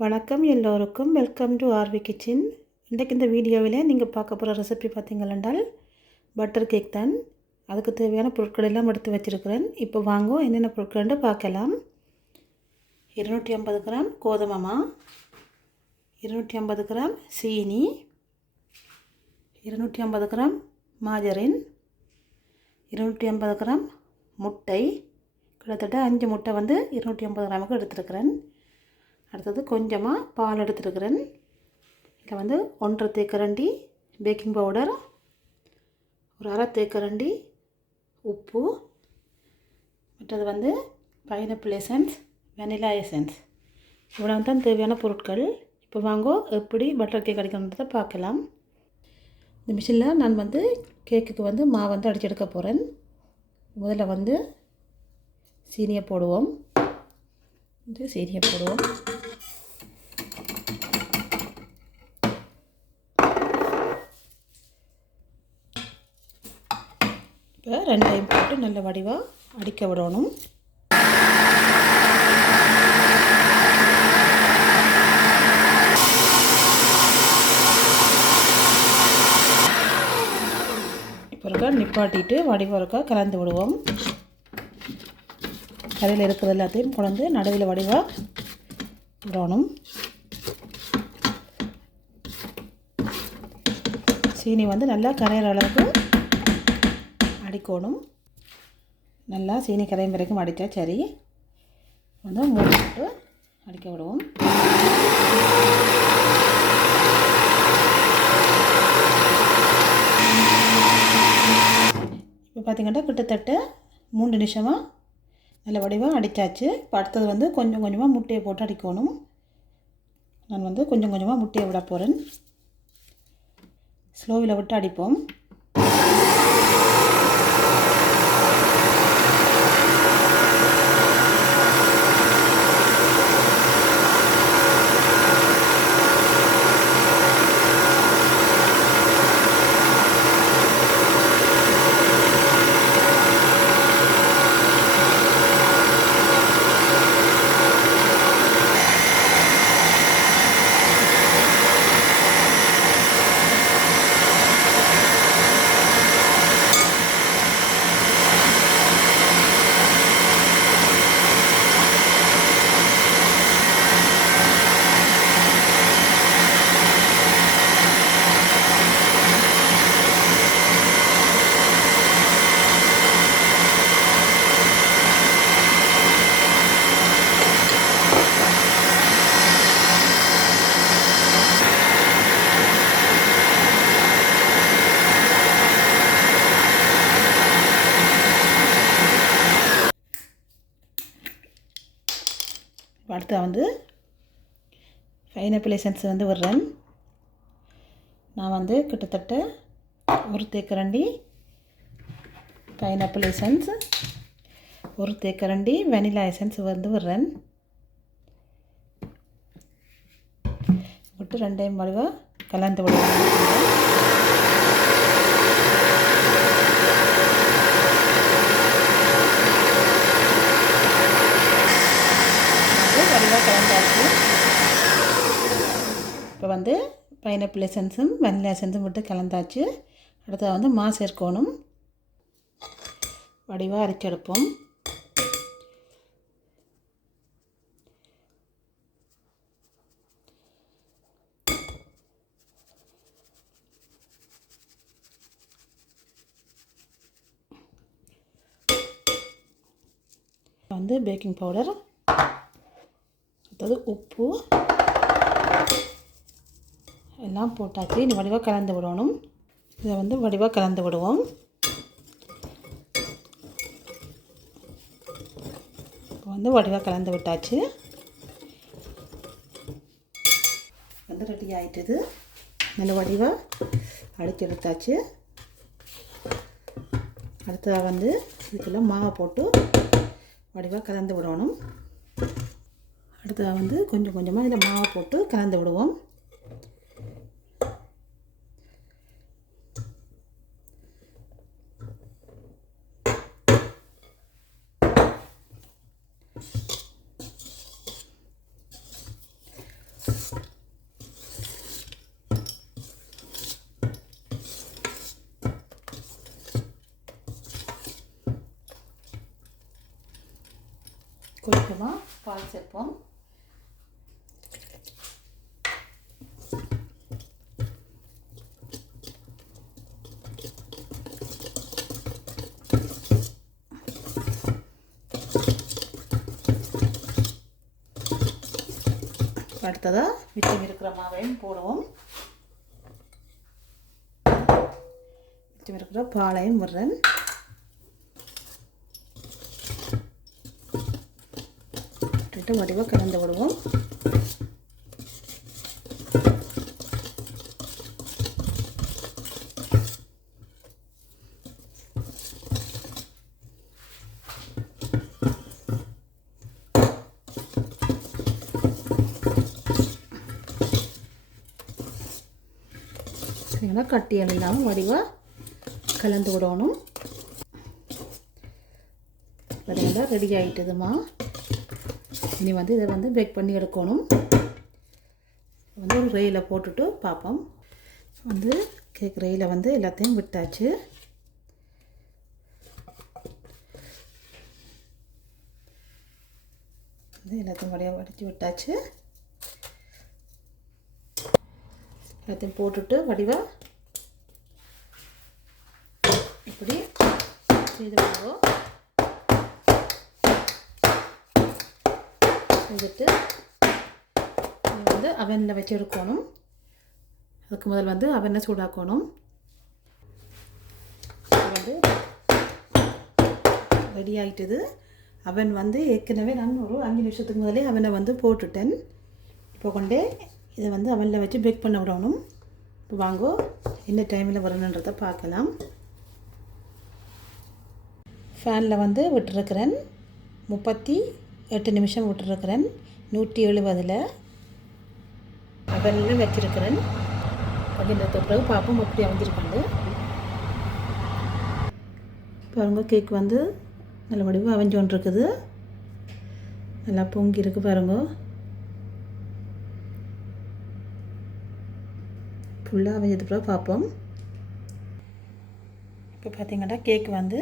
வணக்கம் எல்லோருக்கும். Welcome to RV kitchen. இன்றைக்கு இந்த வீடியோவில் நீங்கள் பார்க்க போகிற ரெசிபி பார்த்தீங்களென்றால் பட்டர் கேக் தான். அதுக்கு தேவையான பொருட்கள் எல்லாம் எடுத்து வச்சுருக்கிறேன். இப்போ வாங்க என்னென்ன பொருட்கள்னு பார்க்கலாம். 250 கிராம் கோதுமை மாவு, 250 கிராம் சீனி, 250 கிராம் மாஜரின், 250 கிராம் முட்டை, கிட்டத்தட்ட 5 முட்டை 250 கிராமுக்கு எடுத்துருக்கிறேன். அடுத்தது கொஞ்சமாக பால் எடுத்துருக்கிறேன். இதில் 1.5 தேக்கரண்டி பேக்கிங் பவுடர், ஒரு 1/2 தேக்கரண்டி உப்பு, மற்றது பைனாப்பிள் எசன்ஸ், வெனிலா எசன்ஸ். இவ்வளோ தான் தேவையான பொருட்கள். இப்போ வாங்க எப்படி பட்டர் கேக் அடிக்கணுன்றதை பார்க்கலாம். இந்த மிஷினில் நான் கேக்குக்கு மாவு அடித்து எடுக்க போகிறேன். முதல்ல சீனியை போடுவோம். சீனியை போடுவோம். இப்போ ரெண்டையும் போட்டு நல்ல வடிவாக அடிக்க விடணும். இப்போ இருக்கா நிப்பாட்டிட்டு வடிவாக இருக்கா கலந்து விடுவோம். கரையில் இருக்கிறது எல்லாத்தையும் கொண்டு நடுவில் வடிவாக விடணும். சீனி நல்லா கரையிற அளவுக்கு அடிக்கணும். நல்லா சீனி கரையும் வரைக்கும் அடித்தா சரி. மூடி போட்டு அடிக்க விடுவோம். இப்போ பார்த்திங்கன்னா கிட்டத்தட்ட 3 நிமிஷமாக நல்ல வடிவாக அடித்தாச்சு. இப்போ அடுத்தது கொஞ்சம் கொஞ்சமாக முட்டையை போட்டு அடிக்கணும். நான் கொஞ்சம் கொஞ்சமாக முட்டையை விட போகிறேன். ஸ்லோவில் விட்டு அடிப்போம். அடுத்து பைனாப்பிள் எசன்ஸ் விடுறேன். நான் கிட்டத்தட்ட 1 தேக்கரண்டி பைனாப்பிள் எசன்ஸ், 1 தேக்கரண்டி வெனிலா எசன்ஸ் விடுறேன். விட்டு ரெண்டையும் வடிவாக கலந்து விடுவேன். கலந்தாச்சு. இப்போ பைனாப்பிள் எசன்ஸும் வெனிலா எசன்ஸும் விட்டு கலந்தாச்சு. அடுத்தது மாவு சேர்க்கணும். வடிவாக அரைச்செடுப்போம். பேக்கிங் பவுடர், அடுத்தது உப்பு எல்லாம் போட்டாச்சு. இனி வடிவாக கலந்து விடணும். இதை வடிவாக கலந்து விடுவோம். இப்போ வடிவாக கலந்து விட்டாச்சு. ரெடி ஆகிட்டுது. நல்ல வடிவாக அடித்து எடுத்தாச்சு. அடுத்ததாக இதுக்கெல்லாம் மாவை போட்டு வடிவாக கலந்து விடணும். அடுத்ததாக கொஞ்சம் கொஞ்சமாக இதில் மாவை போட்டு கலந்து விடுவோம். கொஞ்சமாக பால் சேர்ப்போம். அடுத்ததாக மிச்சம் இருக்கிற மாவையும் போடுவோம். மிச்சம் இருக்கிற பாலையும் விடுறேன். விட்டுட்டு வடிவாக கலந்து விடுவோம். கட்டி இல்லாமல் வடிவாக கலந்து விடணும். பார்த்தீங்கன்னா ரெடி ஆகிட்டுதுமா. இனி வந்து இதை வந்து பேக் பண்ணி எடுக்கணும். வந்து ஒரு ரெயில் போட்டுட்டு பார்ப்போம். வந்து கேக் ரெயில் வந்து எல்லாத்தையும் விட்டாச்சு. வந்து எல்லாத்தையும் வடிவாக வடித்து விட்டாச்சு. எல்லாத்தையும் போட்டுட்டு வடிவாக இப்படி செய்துடுவோம். செய்துட்டு வந்து அவனில் வச்சு எடுக்கணும். அதுக்கு முதல் வந்து அவனை சூடாக்கணும். வந்து ரெடி ஆகிட்டுது. அவன் வந்து ஏற்கனவே நான் ஒரு 5 நிமிஷத்துக்கு முதலே அவனை வந்து போட்டுட்டேன். இப்போ கொண்டே இதை வந்து அவனில் வச்சு பேக் பண்ண விடணும். இப்போ வாங்கோ என்ன டைமில் வரணுன்றதை பார்க்கலாம். ஃபேனில் வந்து விட்டுருக்கிறேன். 38 நிமிஷம் விட்டுருக்கிறேன். 170 அவனில் வச்சுருக்கிறேன். அப்படின்றத பிறகு பார்ப்போம் எப்படி அமைஞ்சிருக்காண்டு. பாருங்கள் கேக் வந்து நல்ல வடிவாக அவஞ்சு கொண்டு இருக்குது. நல்லா பொங்கி இருக்குது பாருங்க. ஃபுல்லாக அவஞ்சது பிறகு பார்ப்போம். இப்போ பார்த்திங்கன்னா கேக் வந்து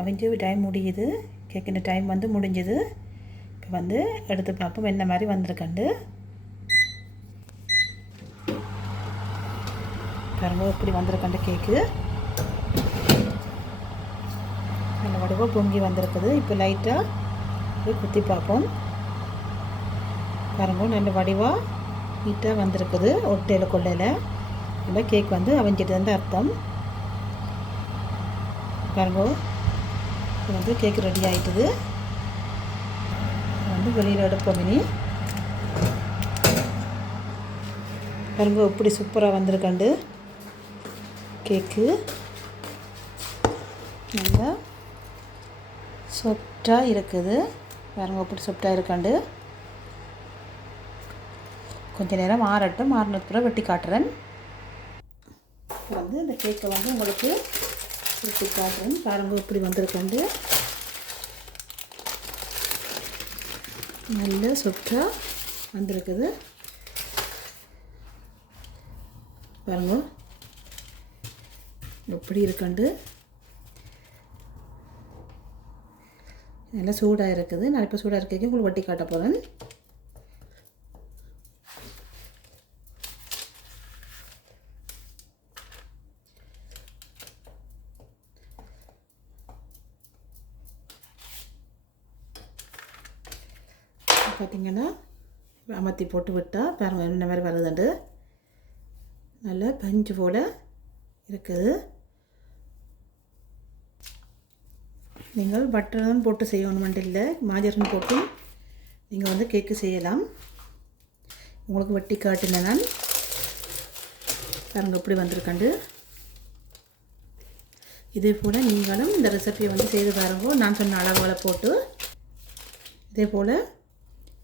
அவஞ்சு டைம் முடியுது. கேக்கின டைம் வந்து முடிஞ்சுது. இப்போ வந்து எடுத்து பார்ப்போம் என்ன மாதிரி வந்திருக்கண்டு. பாருங்க எப்படி வந்திருக்கண்டு கேக்கு. நல்ல வடிவாக பொங்கி வந்திருக்குது. இப்போ லைட்டாக போய் குத்தி பார்ப்போம். பாருங்க நல்ல வடிவாக நீட்டாக வந்திருக்குது. ஒட்டையில் கொள்ளையில் இல்லை கேக் வந்து அவஞ்சிட்டு வந்து அர்த்தம். பாருங்க இப்போ வந்து கேக் ரெடி ஆகிட்டுது. வந்து வெளியில் எடுப்போம். இனி பாருங்க எப்படி சூப்பராக வந்திருக்கண்டு கேக்கு. நல்லா சாஃப்டாக இருக்குது. பாருங்க எப்படி சாஃப்டாக இருக்காண்டு. கொஞ்சம் நேரம் ஆறட்டும். ஆறுனதுக்கு பிறகு வெட்டி காட்டுறேன். வந்து இந்த கேக்கை வந்து உங்களுக்கு வெட்டி காட்டுறேன். பாருங்க எப்படி வந்திருக்காண்டு. நல்ல சாஃப்டாக வந்திருக்குது. பாருங்க எப்படி இருக்காண்டு. நல்லா சூடாக இருக்குது. நான் இப்போ சூடாக இருக்க உங்களுக்கு வட்டி காட்ட போகிறேன். பார்த்திங்கன்னா அமர்த்தி போட்டு விட்டால் பாருங்க என்ன மாதிரி வருதுண்டு. நல்லா பஞ்சு போல் இருக்குது. நீங்கள் பட்டர் தான் போட்டு செய்யணுமெண்டு இல்லை, மாஜரின் போட்டு நீங்கள் வந்து கேக்கு செய்யலாம். உங்களுக்கு வெட்டி காட்டினேன் நான். பாருங்கள் எப்படி வந்திருக்காண்டு. இதே போல் நீங்களும் இந்த ரெசிபியை வந்து செய்து பாருங்க. நான் சொன்ன அளவுகளை போட்டு இதே போல்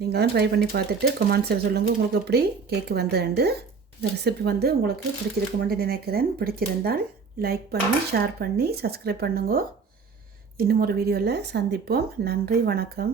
நீங்களும் ட்ரை பண்ணி பார்த்துட்டு கமெண்ட்ஸில் சொல்லுங்கள் உங்களுக்கு எப்படி கேக்கு வந்துண்டு. இந்த ரெசிபி வந்து உங்களுக்கு பிடிச்சிருக்குமென்று நினைக்கிறேன். பிடிச்சிருந்தால் லைக் பண்ணி ஷேர் பண்ணி சப்ஸ்கிரைப் பண்ணுங்க. இன்னும் ஒரு வீடியோவில் சந்திப்போம். நன்றி, வணக்கம்.